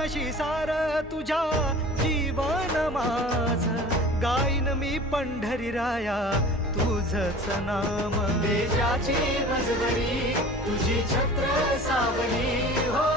प्राणाशी सार तुझ्या जीवन माझ गाईन मी पंढरी राया तुझच नाम. तेजाची मजबरी तुझी छत्र सावली हो.